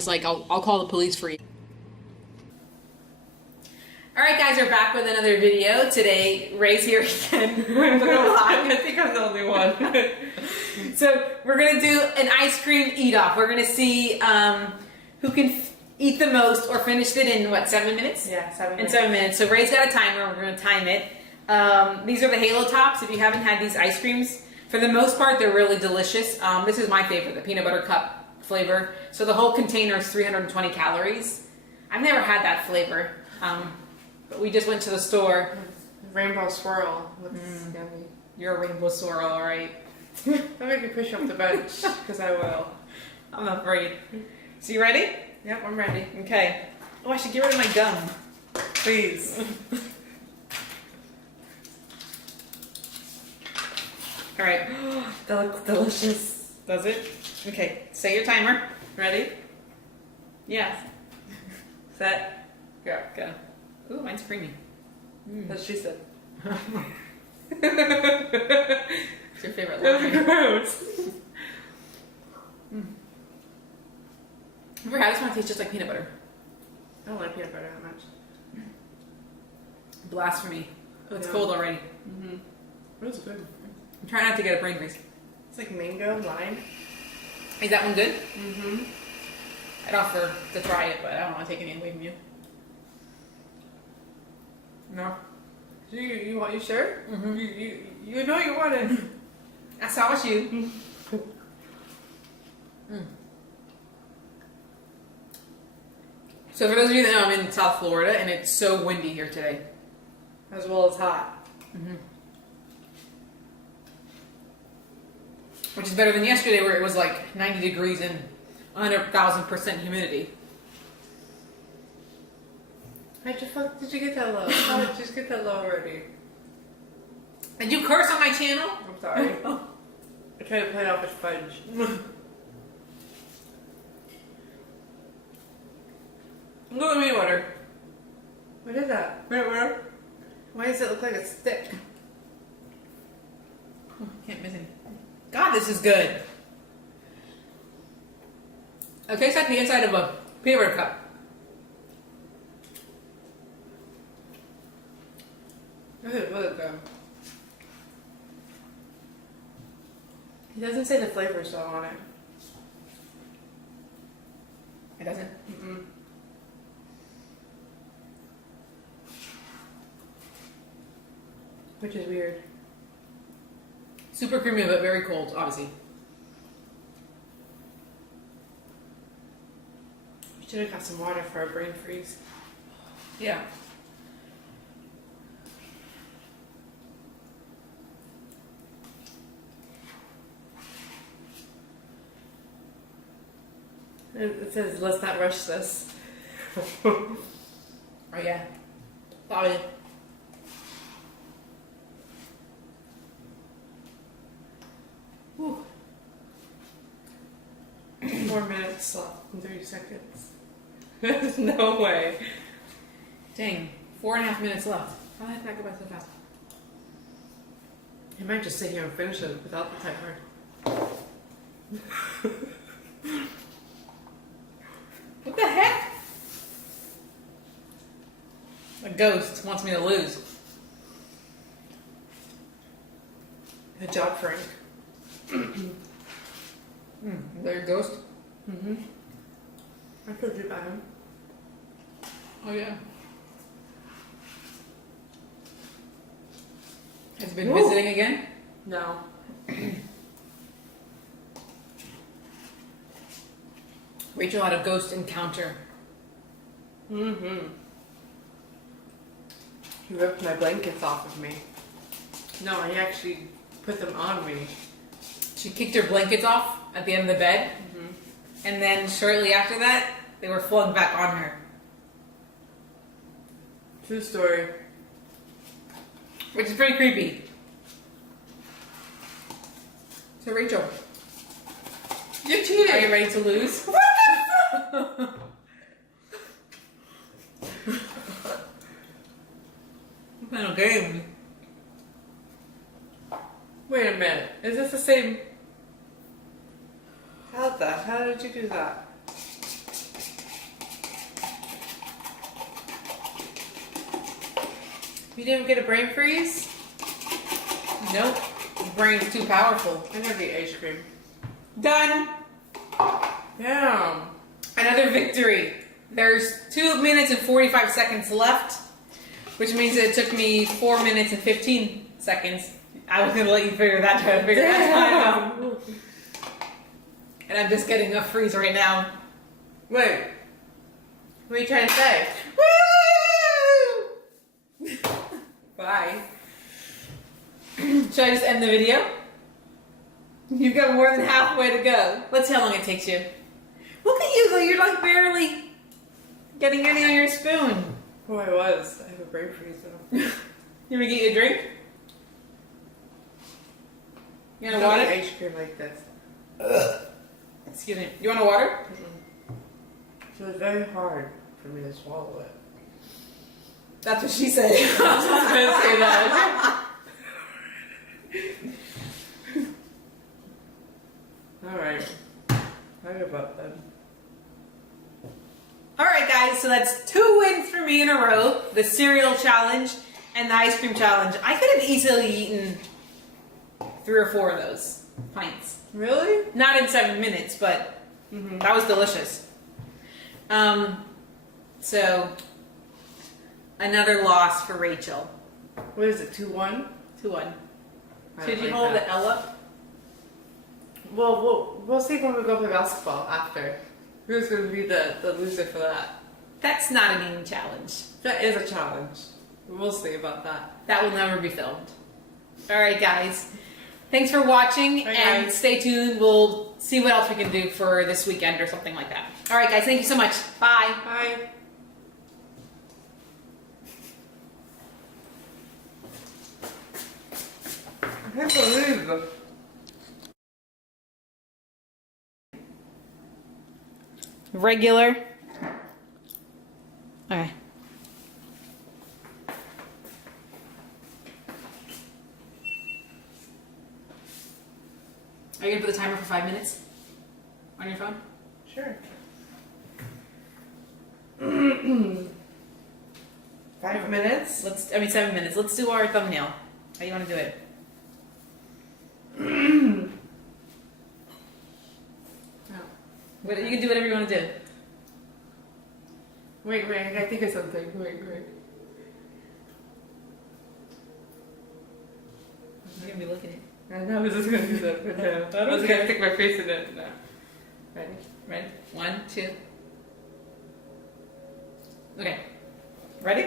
was like, I'll call the police for you. Alright guys, we're back with another video. Today, Ray's here again. I think I'm the only one. So, we're going to do an ice cream eat-off. We're going to see who can eat the most or finish it in, what, 7 minutes? Yeah, 7 minutes. In 7 minutes. So, Ray's got a timer. We're going to time it. These are the Halo Tops. If you haven't had these ice creams, for the most part, they're really delicious. This is my favorite, the peanut butter cup flavor. So, the whole container is 320 calories. I've never had that flavor. But we just went to the store. Rainbow swirl. Looks yummy. You're a rainbow swirl, alright. Don't make me push up the bench, because I will. I'm afraid. So you ready? Yep, I'm ready. Okay. Oh, I should get rid of my gum. Please. Alright. That looks delicious. Does it? Okay. Say your timer. Ready? Yes. Set. Go. Go. Ooh, mine's creamy. That's what she said. It's your favorite That line. was gross. Have you ever had this one? It tastes just like peanut butter. I don't like peanut butter that much. Blasphemy. Oh, it's Yeah. cold already. It was good. I'm trying not to get a brain freeze. It's like mango, lime. Is that one good? Mm-hmm. I'd offer to try it, but I don't want to take any away from you. No. You sure? Mm-hmm. You know you want it. I saw it's you. So for those of you that know, I'm in South Florida, and it's so windy here today. As well as hot. Which is better than yesterday, where it was like 90 degrees and 100,000% humidity. How the fuck did you get that low? How did you just get that low already? Did you curse on my channel? I'm sorry. I tried to play it off as fudge. Look at me, water. What is that? Where? Why does it look like a stick? Can't miss it. God, this is good. It tastes like the inside of a peanut butter cup. This is really good. He doesn't say the flavor so on it. It doesn't. Mm-mm. Which is weird. Super creamy, but very cold, obviously. We should have got some water for our brain freeze. Yeah. It says, let's not rush this. Oh, yeah. Probably. Whew. 4 minutes left and 30 seconds. There's no way. Dang. 4.5 minutes left. How the heck did that go by so fast? You might just sit here and finish it without the timer. What the heck? A ghost wants me to lose. Good job, Frank. Is that your ghost? Mm-hmm. I could do better. Oh, yeah. Has he been Ooh. visiting again? No. Rachel had a ghost encounter. Mm-hmm. He ripped my blankets off of me. No, he actually put them on me. She kicked her blankets off at the end of the bed, and then shortly after that, they were flung back on her. True story. Which is pretty creepy. So Rachel, You're cheating! are you ready to lose? What kind of game? Wait a minute. Is this the same? How did you do that? You didn't get a brain freeze? Nope. The brain's too powerful. I never eat ice cream. Done. Damn. Another victory. There's 2 minutes and 45 seconds left, which means that it took me 4 minutes and 15 seconds. I was gonna let you figure that time out. And I'm just getting a freeze right now. Wait. What are you trying to say? Woo! Bye. Should I just end the video? You've got more than halfway to go. Let's see how long it takes you. Look at you though, you're like barely getting any on your spoon. Oh, I was. I have a brain freeze though. You want me to get you a drink? You want Don't water? eat ice cream like this. Excuse me. You want a water? So it's very hard for me to swallow it. That's what she said. I was just gonna say that. Alright. Right about then. Alright guys, so that's 2 wins for me in a row. The cereal challenge and the ice cream challenge. I could have easily eaten 3 or 4 of those pints. Really? Not in 7 minutes, but that was delicious. So another loss for Rachel. What is it, 2-1? 2-1. I Should don't you like hold that. the L up? Well, we'll see when we go play basketball after. Who's going to be the loser for that? That's not an eating challenge. That is a challenge. We'll see about that. That will never be filmed. Alright guys. Thanks for watching Bye, and guys. stay tuned. We'll see what else we can do for this weekend or something like that. Alright guys, thank you so much. Bye. Bye. I can't believe Regular. Okay. Are you gonna put the timer for 5 minutes on your phone? Sure. 5 minutes? 7 minutes. Let's do our thumbnail. How do you want to do it? You can do whatever you want to do. Wait, I gotta think of something. Wait. You're gonna be looking at it. I know I was just gonna do that, but no. I was gonna stick my face in it. No. Ready? Ready? 1, 2. Okay. Ready?